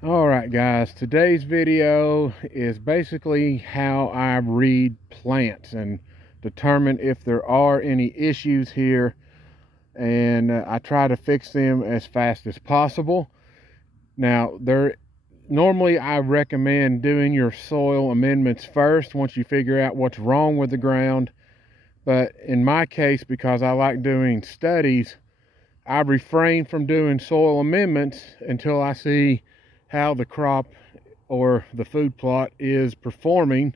Alright guys, today's video is basically how I read plants and determine if there are any issues here, and I try to fix them as fast as possible. Now, normally I recommend doing your soil amendments first once you figure out what's wrong with the ground, but in my case, because I like doing studies, I refrain from doing soil amendments until I see how the crop or the food plot is performing.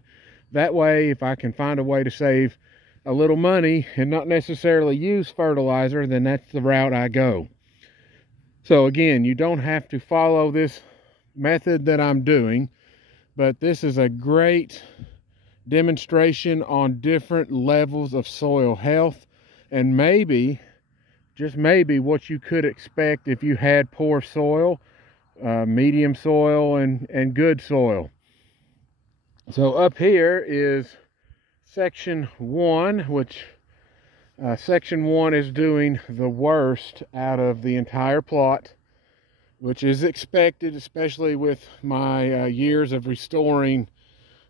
That way, if I can find a way to save a little money and not necessarily use fertilizer, then that's the route I go. So again, you don't have to follow this method that I'm doing, but this is a great demonstration on different levels of soil health, and maybe, just maybe, what you could expect if you had poor soil, medium soil, and good soil. So up here is section 1, which section 1 is doing the worst out of the entire plot, which is expected, especially with my years of restoring.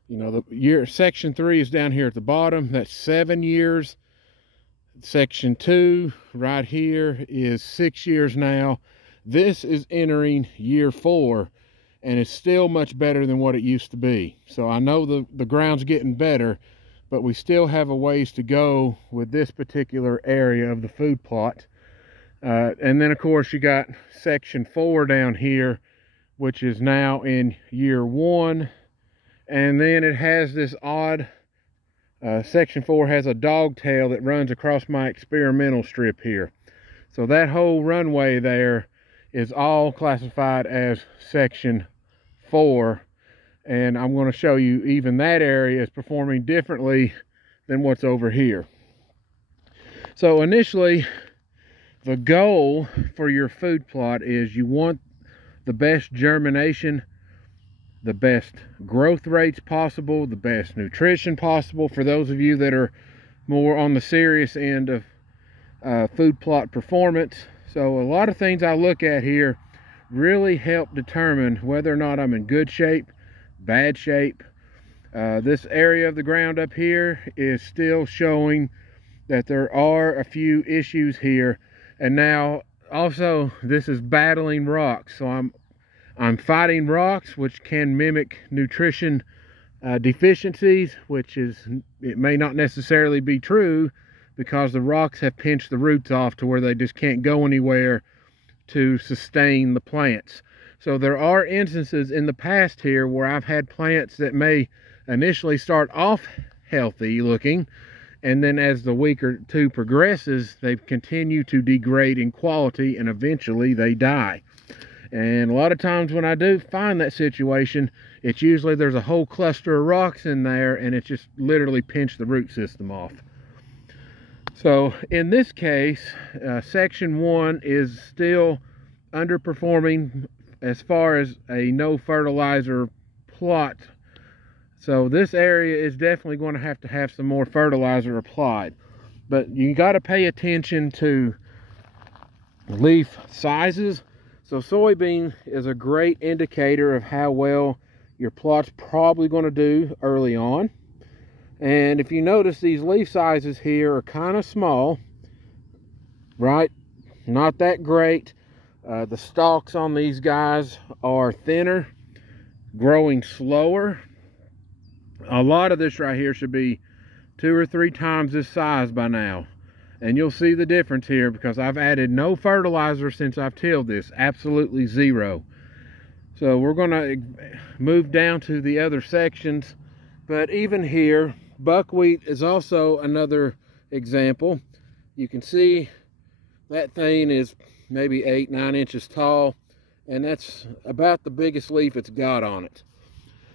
You know, section 3 is down here at the bottom. That's 7 years. Section 2 right here is 6 years now. This is entering year 4, and it's still much better than what it used to be. So I know the ground's getting better, but we still have a ways to go with this particular area of the food plot. And then of course you got section 4 down here, which is now in year 1. And then it has this odd, section 4 has a dog tail that runs across my experimental strip here. So that whole runway there is all classified as section 4, and I'm going to show you even that area is performing differently than what's over here. So initially, the goal for your food plot is you want the best germination, the best growth rates possible, the best nutrition possible for those of you that are more on the serious end of food plot performance. So a lot of things I look at here really help determine whether or not I'm in good shape, bad shape. This area of the ground up here is still showing that there are a few issues here. And now also this is battling rocks. So I'm fighting rocks, which can mimic nutrition deficiencies, it may not necessarily be true, because the rocks have pinched the roots off to where they just can't go anywhere to sustain the plants. So there are instances in the past here where I've had plants that may initially start off healthy looking, and then as the week or two progresses, they continue to degrade in quality, and eventually they die. And a lot of times when I do find that situation, it's usually there's a whole cluster of rocks in there, and it's just literally pinched the root system off. So in this case, section 1 is still underperforming as far as a no fertilizer plot. So this area is definitely going to have some more fertilizer applied. But you got to pay attention to leaf sizes. So soybean is a great indicator of how well your plot's probably going to do early on. And if you notice, these leaf sizes here are kind of small, right? Not that great. The stalks on these guys are thinner, growing slower. A lot of this right here should be 2 or 3 times this size by now. And you'll see the difference here, because I've added no fertilizer since I've tilled this, absolutely zero. So we're going to move down to the other sections. But even here, buckwheat is also another example. You can see that thing is maybe 8-9 inches tall, and that's about the biggest leaf it's got on it.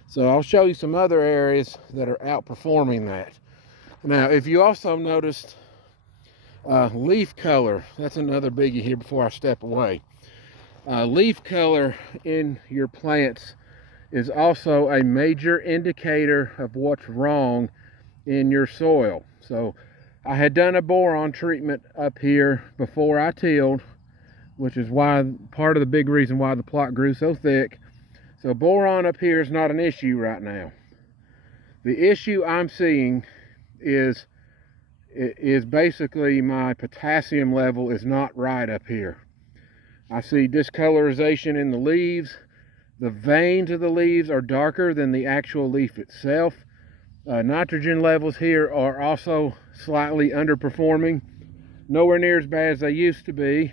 So I'll show you some other areas that are outperforming that. Now, if you also noticed leaf color, that's another biggie here before I step away. Leaf color in your plants is also a major indicator of what's wrong in your soil. So I had done a boron treatment up here before I tilled, which is why part of the big reason why the plot grew so thick. So boron up here is not an issue right now. The issue I'm seeing is basically my potassium level is not right up here. I see discolorization in the leaves. The veins of the leaves are darker than the actual leaf itself. Nitrogen levels here are also slightly underperforming. Nowhere near as bad as they used to be,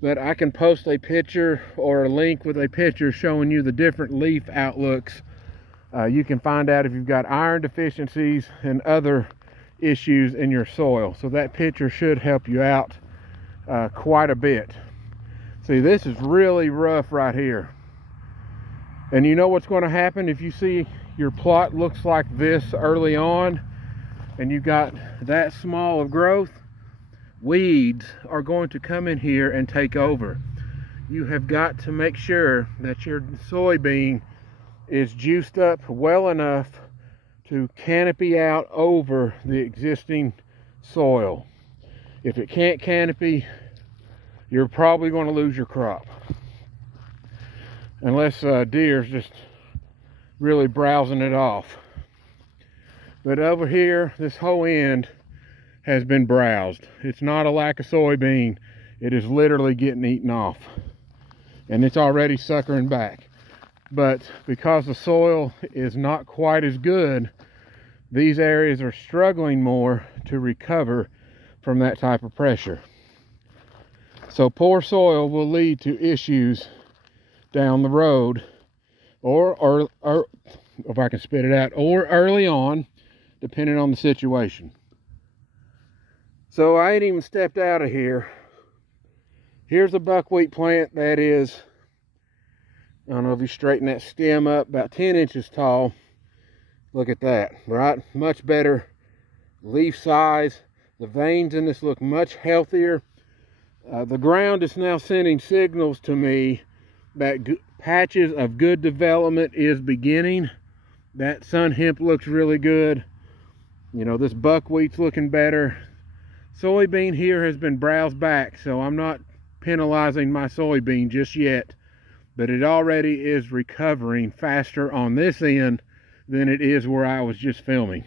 but I can post a picture or a link with a picture showing you the different leaf outlooks. You can find out if you've got iron deficiencies and other issues in your soil. So that picture should help you out quite a bit. See, this is really rough right here. And you know what's going to happen if you see your plot looks like this early on and you've got that small of growth? Weeds are going to come in here and take over. You have got to make sure that your soybean is juiced up well enough to canopy out over the existing soil. If it can't canopy, you're probably going to lose your crop. Unless deer's just really browsing it off. But over here, this whole end has been browsed. It's not a lack of soybean. It is literally getting eaten off. And it's already suckering back. But because the soil is not quite as good, these areas are struggling more to recover from that type of pressure. So poor soil will lead to issues down the road, or if I can spit it out, or early on, depending on the situation. So I ain't even stepped out of here. Here's a buckwheat plant that is, I don't know if you straighten that stem up, about 10 inches tall. Look at that, right? Much better leaf size. The veins in this look much healthier. The ground is now sending signals to me that patches of good development is beginning. That sun hemp looks really good. You know, this buckwheat's looking better. Soybean here has been browsed back, so I'm not penalizing my soybean just yet, but it already is recovering faster on this end than it is where I was just filming.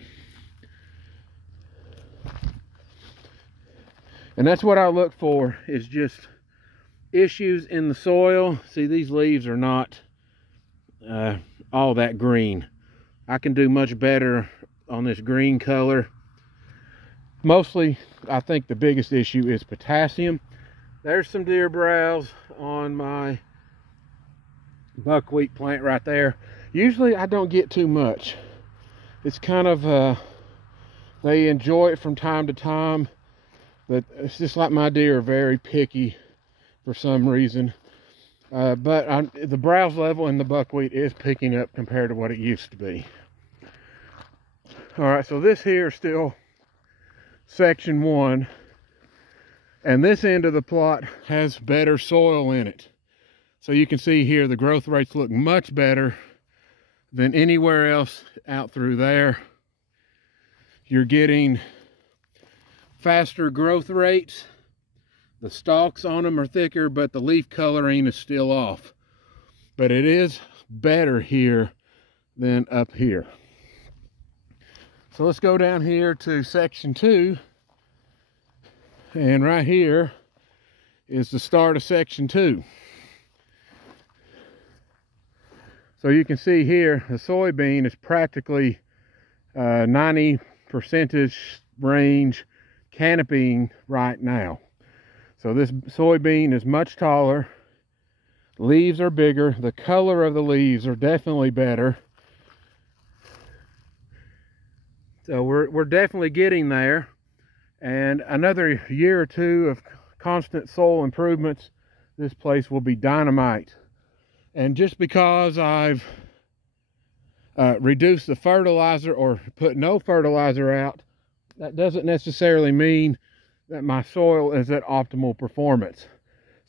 And that's what I look for, is just issues in the soil. See, these leaves are not all that green. I can do much better on this green color. Mostly, I think the biggest issue is potassium. There's some deer browse on my buckwheat plant right there. Usually I don't get too much. It's kind of, they enjoy it from time to time, but it's just like my deer are very picky for some reason. But the browse level in the buckwheat is picking up compared to what it used to be. All right, so this here is still section 1, and this end of the plot has better soil in it. So you can see here the growth rates look much better than anywhere else out through there. You're getting faster growth rates. The stalks on them are thicker, but the leaf coloring is still off. But it is better here than up here. So let's go down here to section 2. And right here is the start of section 2. So you can see here, the soybean is practically 90% range canopying right now. So this soybean is much taller. Leaves are bigger. The color of the leaves are definitely better. So we're definitely getting there. And another year or two of constant soil improvements, this place will be dynamite. And just because I've reduced the fertilizer or put no fertilizer out, that doesn't necessarily mean that my soil is at optimal performance.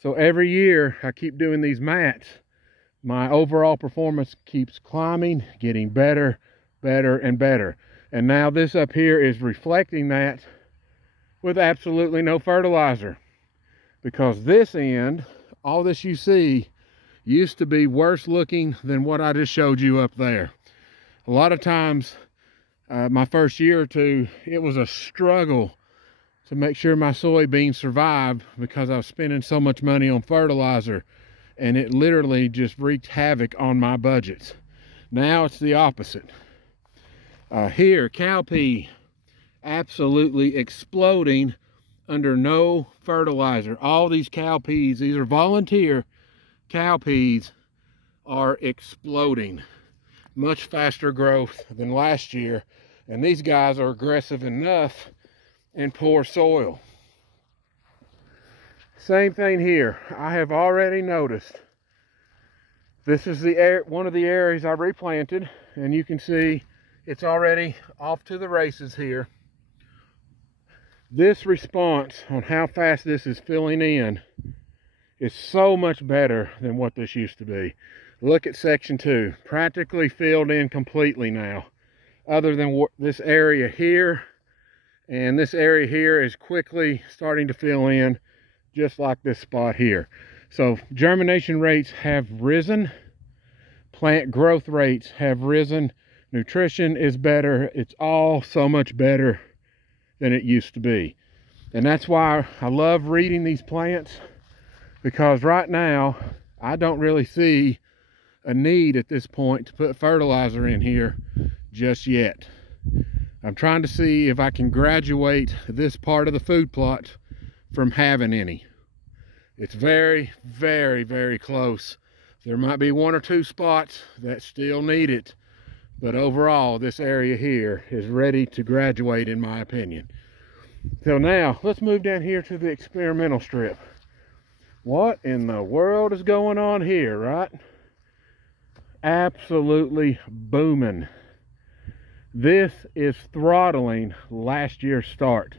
So every year I keep doing these mats, my overall performance keeps climbing, getting better, better, and better. And now this up here is reflecting that with absolutely no fertilizer. Because this end, all this you see used to be worse looking than what I just showed you up there. A lot of times, my first year or two, it was a struggle to make sure my soybeans survived because I was spending so much money on fertilizer, and it literally just wreaked havoc on my budgets. Now it's the opposite. Here, cowpea, absolutely exploding under no fertilizer. All these cowpeas, these are volunteer cowpeas, are exploding. Much faster growth than last year, and these guys are aggressive enough in poor soil. Same thing here. I have already noticed this is one of the areas I replanted, and you can see it's already off to the races here. This response on how fast this is filling in is so much better than what this used to be. Look at section 2, practically filled in completely now, other than this area here, and this area here is quickly starting to fill in, just like this spot here. So germination rates have risen, plant growth rates have risen, nutrition is better. It's all so much better than it used to be. And that's why I love reading these plants, because right now I don't really see a need at this point to put fertilizer in here just yet. I'm trying to see if I can graduate this part of the food plot from having any. It's very, very, very close. There might be 1 or 2 spots that still need it, but overall this area here is ready to graduate, in my opinion. So now let's move down here to the experimental strip. What in the world is going on here, right? Absolutely booming. This is throttling last year's start,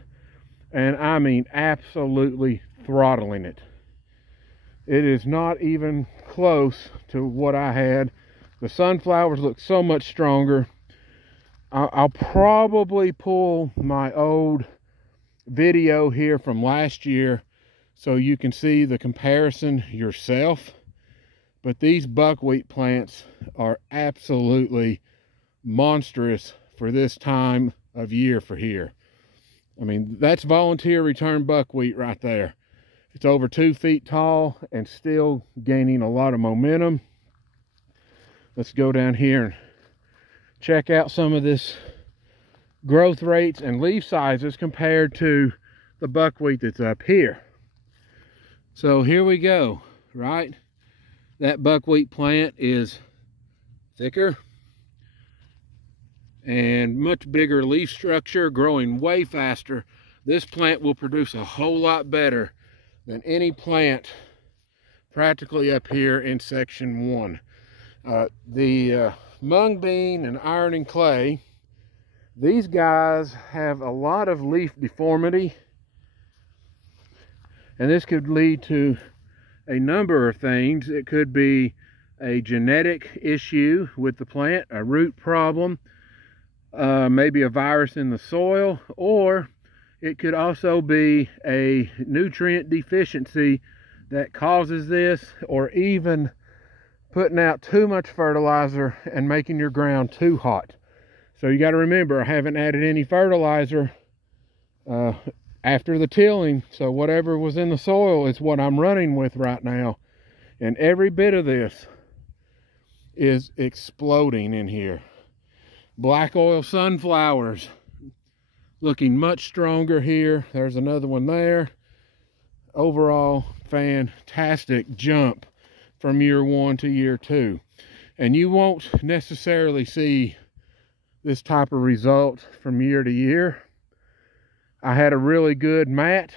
and I mean absolutely throttling it. It is not even close to what I had. The sunflowers look so much stronger. I'll probably pull my old video here from last year so you can see the comparison yourself. But these buckwheat plants are absolutely monstrous for this time of year for here. I mean, that's volunteer return buckwheat right there. It's over 2 feet tall and still gaining a lot of momentum. Let's go down here and check out some of this growth rates and leaf sizes compared to the buckwheat that's up here. So here we go, right? That buckwheat plant is thicker and much bigger leaf structure, growing way faster. This plant will produce a whole lot better than any plant practically up here in section 1. The mung bean and iron and clay, these guys have a lot of leaf deformity, and this could lead to a number of things. It could be a genetic issue with the plant, a root problem, maybe a virus in the soil, or it could also be a nutrient deficiency that causes this, or even putting out too much fertilizer and making your ground too hot. So you got to remember, I haven't added any fertilizer after the tilling, so whatever was in the soil is what I'm running with right now. And every bit of this is exploding in here. Black oil sunflowers looking much stronger here. There's another one there. Overall, fantastic jump from year 1 to year 2. And you won't necessarily see this type of result from year to year. I had a really good mat,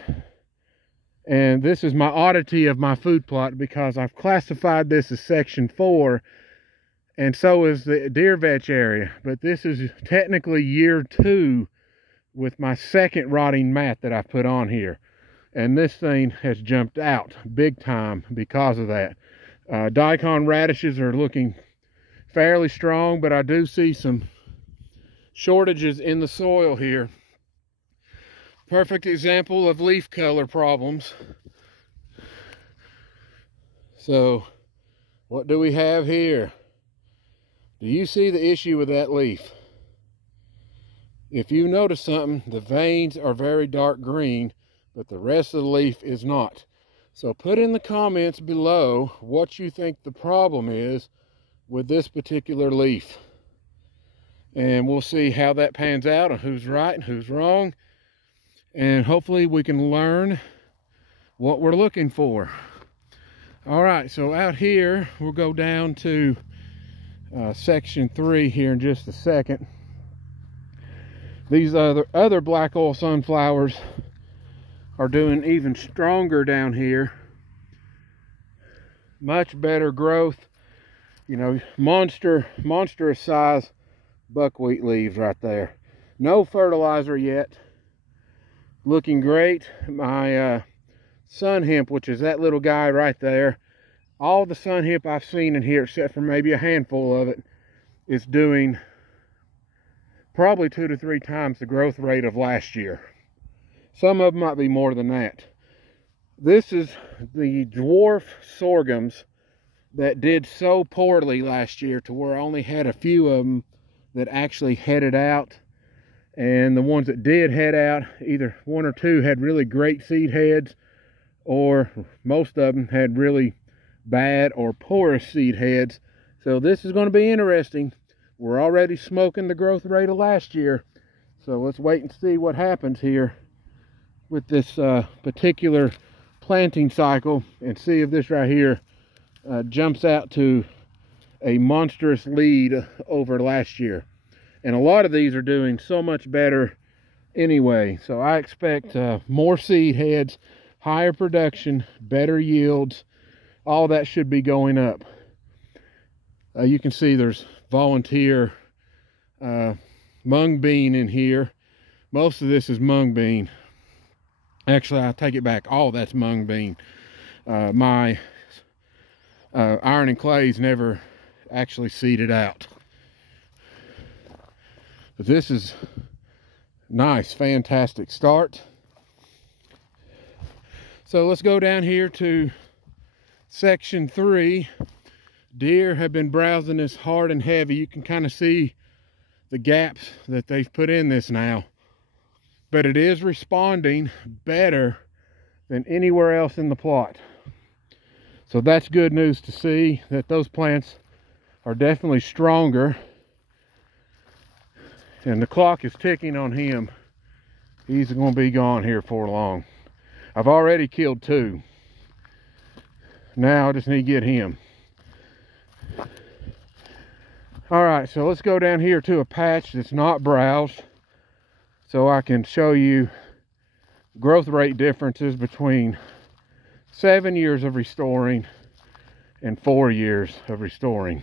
and this is my oddity of my food plot, because I've classified this as section 4, and so is the deer vetch area, but this is technically year 2 with my second rotting mat that I put on here, and this thing has jumped out big time because of that. Daikon radishes are looking fairly strong, but I do see some shortages in the soil here. Perfect example of leaf color problems. So What do we have here? Do you see the issue with that leaf? If you notice something, the veins are very dark green, but the rest of the leaf is not. So put in the comments below what you think the problem is with this particular leaf. And we'll see how that pans out and who's right and who's wrong. And hopefully we can learn what we're looking for. All right, so out here, we'll go down to section 3 here in just a second. These other black oil sunflowers are doing even stronger down here. Much better growth. You know, monstrous size buckwheat leaves right there. No fertilizer yet. Looking great. My sun hemp, which is that little guy right there, all the sun hemp I've seen in here, except for maybe a handful of it, is doing probably 2 to 3 times the growth rate of last year. Some of them might be more than that. This is the dwarf sorghums that did so poorly last year to where I only had a few of them that actually headed out. And the ones that did head out, either 1 or 2 had really great seed heads, or most of them had really bad or porous seed heads. So this is going to be interesting. We're already smoking the growth rate of last year. So let's wait and see what happens here with this particular planting cycle, and see if this right here jumps out to a monstrous lead over last year. And a lot of these are doing so much better anyway. So I expect more seed heads, higher production, better yields. All that should be going up. You can see there's volunteer mung bean in here. Most of this is mung bean. Actually, I take it back. All that's mung bean. My iron and clays never actually seeded out. But this is nice, fantastic start. So let's go down here to section 3. Deer have been browsing this hard and heavy. You can kind of see the gaps that they've put in this now. But it is responding better than anywhere else in the plot. So that's good news to see, that those plants are definitely stronger. And the clock is ticking on him. He's going to be gone here for long. I've already killed 2. Now I just need to get him. All right, so let's go down here to a patch that's not browsed, so I can show you growth rate differences between 7 years of restoring and 4 years of restoring.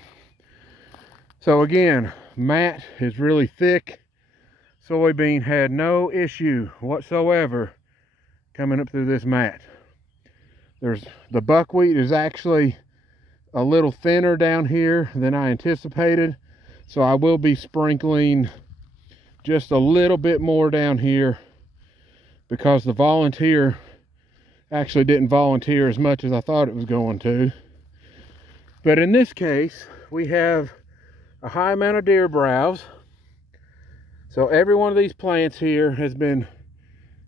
So again, mat is really thick. Soybean had no issue whatsoever coming up through this mat. The buckwheat is actually a little thinner down here than I anticipated, so I will be sprinkling just a little bit more down here, because the volunteer actually didn't volunteer as much as I thought it was going to. But in this case, we have a high amount of deer browse. So every one of these plants here has been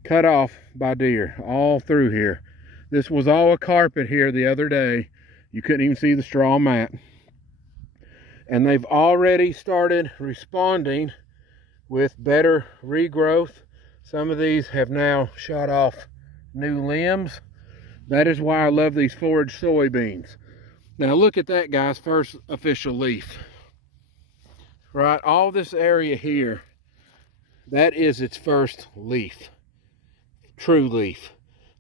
cut off by deer all through here. This was all a carpet here the other day. You couldn't even see the straw mat. And they've already started responding with better regrowth. Some of these have now shot off new limbs. That is why I love these forage soybeans. Now look at that, guys, first official leaf. Right, all this area here, that is its first leaf, true leaf.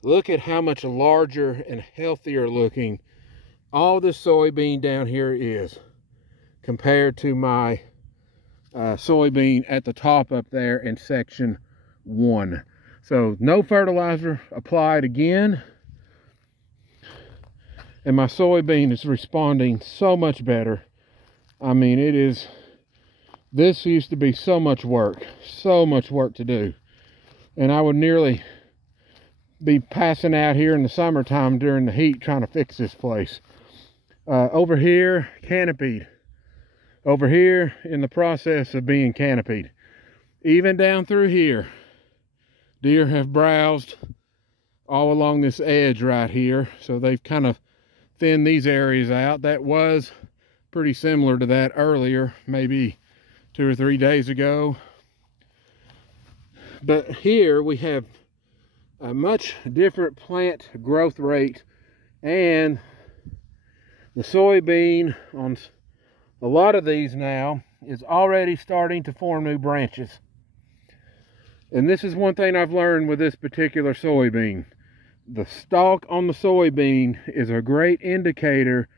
Look at how much larger and healthier looking all this soybean down here is compared to my soybean at the top up there in section 1. So no fertilizer applied again, and my soybean is responding so much better. I mean, this used to be so much work to do, and I would nearly be passing out here in the summertime during the heat trying to fix this place. Over here, canopied. Over here, in the process of being canopied. Even down through here, deer have browsed all along this edge right here. So they've kind of thinned these areas out. That was pretty similar to that earlier, maybe 2 or 3 days ago. But here we have a much different plant growth rate, and the soybean on a lot of these now is already starting to form new branches. And this is one thing I've learned with this particular soybean. The stalk on the soybean is a great indicator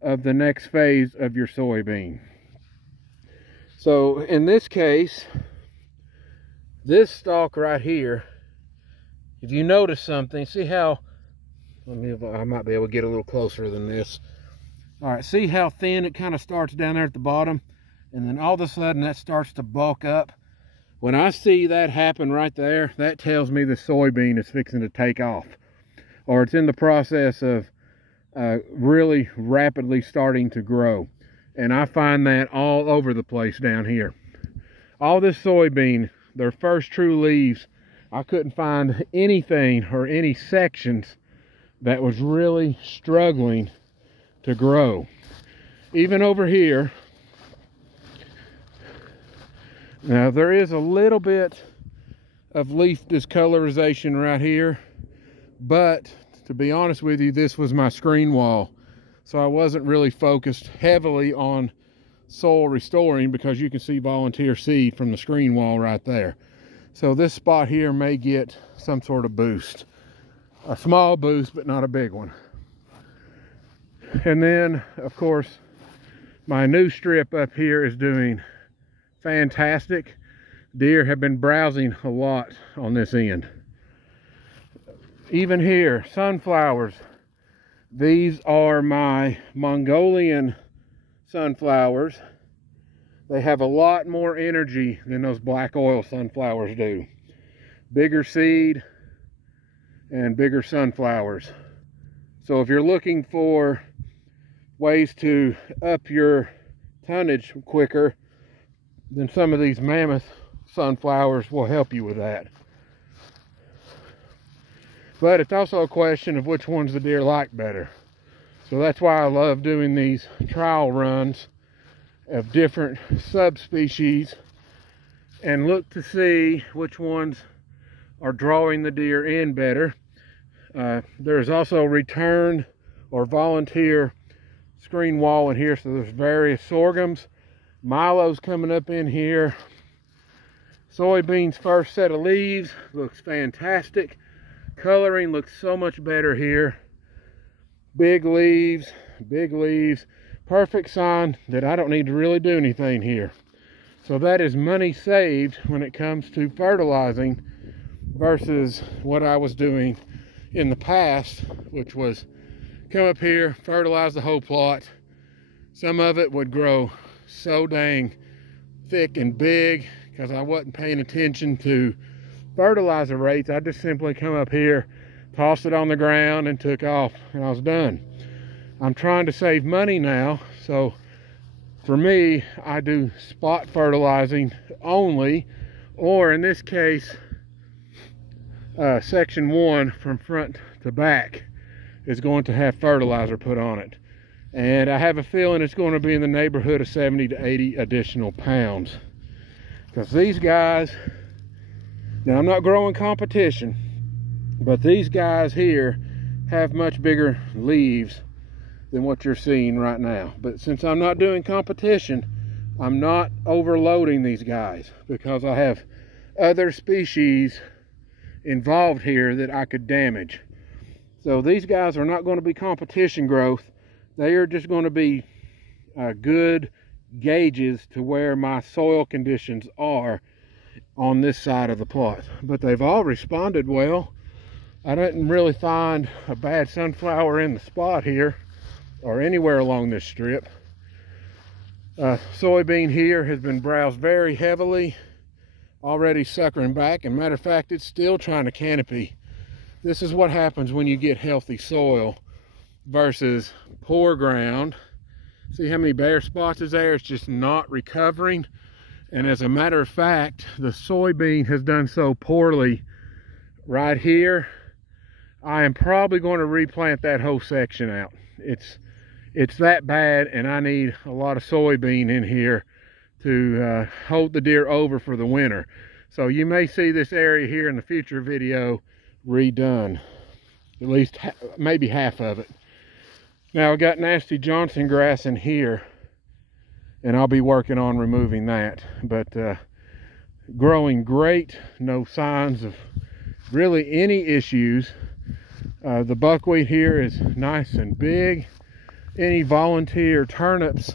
of the next phase of your soybean. So in this case, this stalk right here, if you notice something, see how, I might be able to get a little closer than this. All right, see how thin it kind of starts down there at the bottom, and then all of a sudden that starts to bulk up. When I see that happen right there, that tells me the soybean is fixing to take off, or it's in the process of really rapidly starting to grow. And I find that all over the place down here. All this soybean, their first true leaves, I couldn't find anything or any sections that was really struggling to grow. Even over here, now there is a little bit of leaf discolorization right here, but to be honest with you, this was my screen wall, so I wasn't really focused heavily on soil restoring, because you can see volunteer seed from the screen wall right there. So this spot here may get some sort of boost, a small boost, but not a big one. And then, of course, my new strip up here is doing fantastic. Deer have been browsing a lot on this end. Even here, sunflowers. These are my Mongolian sunflowers. They have a lot more energy than those black oil sunflowers do. Bigger seed and bigger sunflowers. So if you're looking for ways to up your tonnage quicker, then some of these mammoth sunflowers will help you with that. But it's also a question of which ones the deer like better. So that's why I love doing these trial runs of different subspecies and look to see which ones are drawing the deer in better. There's also return or volunteer screen wall in here, so there's various sorghums. Milo's coming up in here. Soybeans' first set of leaves looks fantastic. Coloring looks so much better here. Big leaves, big leaves. Perfect sign that I don't need to really do anything here. So that is money saved when it comes to fertilizing versus what I was doing in the past, which was come up here, fertilize the whole plot. Some of it would grow so dang thick and big because I wasn't paying attention to fertilizer rates. I just simply come up here, tossed it on the ground, and took off, and I was done. I'm trying to save money now, so for me, I do spot fertilizing only, or in this case, section 1 from front to back is going to have fertilizer put on it. And I have a feeling it's going to be in the neighborhood of 70 to 80 additional pounds. Because these guys, now I'm not growing competition, but these guys here have much bigger leaves than what you're seeing right now. But since I'm not doing competition, I'm not overloading these guys because I have other species involved here that I could damage. So these guys are not going to be competition growth. They are just going to be good gauges to where my soil conditions are on this side of the plot. But they've all responded well. I didn't really find a bad sunflower in the spot here or anywhere along this strip. Soybean here has been browsed very heavily, already suckering back, and matter of fact, it's still trying to canopy. This is what happens when you get healthy soil. versus poor ground. See how many bare spots is there? It's just not recovering. And as a matter of fact, the soybean has done so poorly right here. I am probably going to replant that whole section out. It's that bad, and I need a lot of soybean in here to hold the deer over for the winter. So you may see this area here in the future video redone, at least maybe half of it. Now I got nasty Johnson grass in here, and I'll be working on removing that. But growing great, no signs of really any issues. The buckwheat here is nice and big. Any volunteer turnips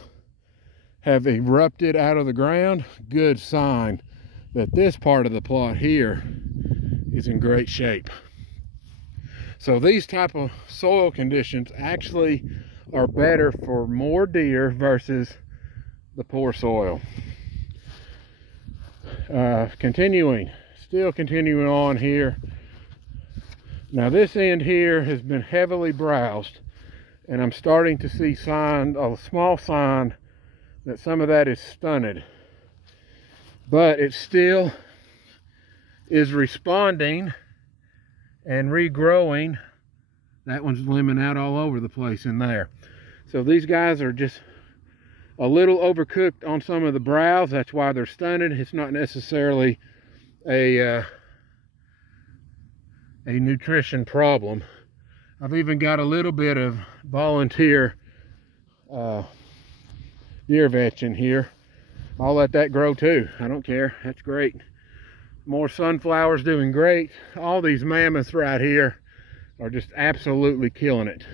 have erupted out of the ground. Good sign that this part of the plot here is in great shape. So these type of soil conditions actually are better for more deer versus the poor soil. Still continuing on here. Now this end here has been heavily browsed, and I'm starting to see a small sign that some of that is stunted. But it still is responding and regrowing. That one's limbing out all over the place in there. So these guys are just a little overcooked on some of the browse. That's why they're stunted. It's not necessarily a nutrition problem. I've even got a little bit of volunteer deer vetch in here. I'll let that grow too. I don't care. That's great. More sunflowers doing great. All these mammoths right here are just absolutely killing it.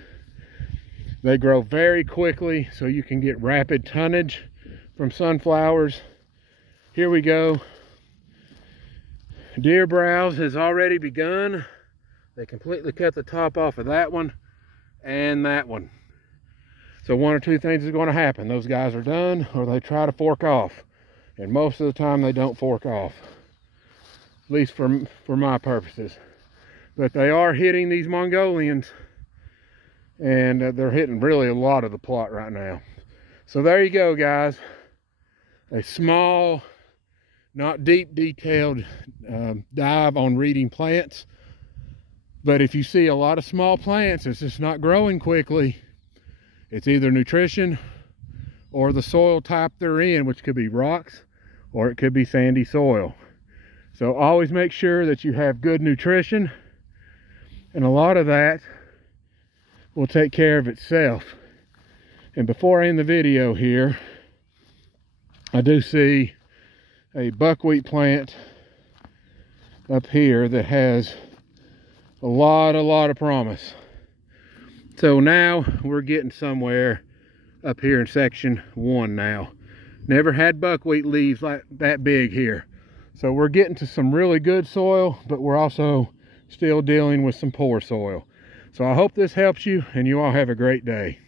They grow very quickly, so you can get rapid tonnage from sunflowers. Here we go. Deer browse has already begun. They completely cut the top off of that one and that one. So one or two things is going to happen. Those guys are done, or they try to fork off. And most of the time they don't fork off. At least for my purposes. But they are hitting these Mongolians. And they're hitting really a lot of the plot right now. So there you go, guys. A small, not deep detailed dive on reading plants. But if you see a lot of small plants, it's just not growing quickly. It's either nutrition or the soil type they're in, which could be rocks or it could be sandy soil. So always make sure that you have good nutrition, and a lot of that will take care of itself. And before I end the video here, I do see a buckwheat plant up here that has a lot of promise. So now we're getting somewhere up here in section 1 now. Never had buckwheat leaves like that big here. So we're getting to some really good soil, but we're also still dealing with some poor soil. So I hope this helps you, and you all have a great day.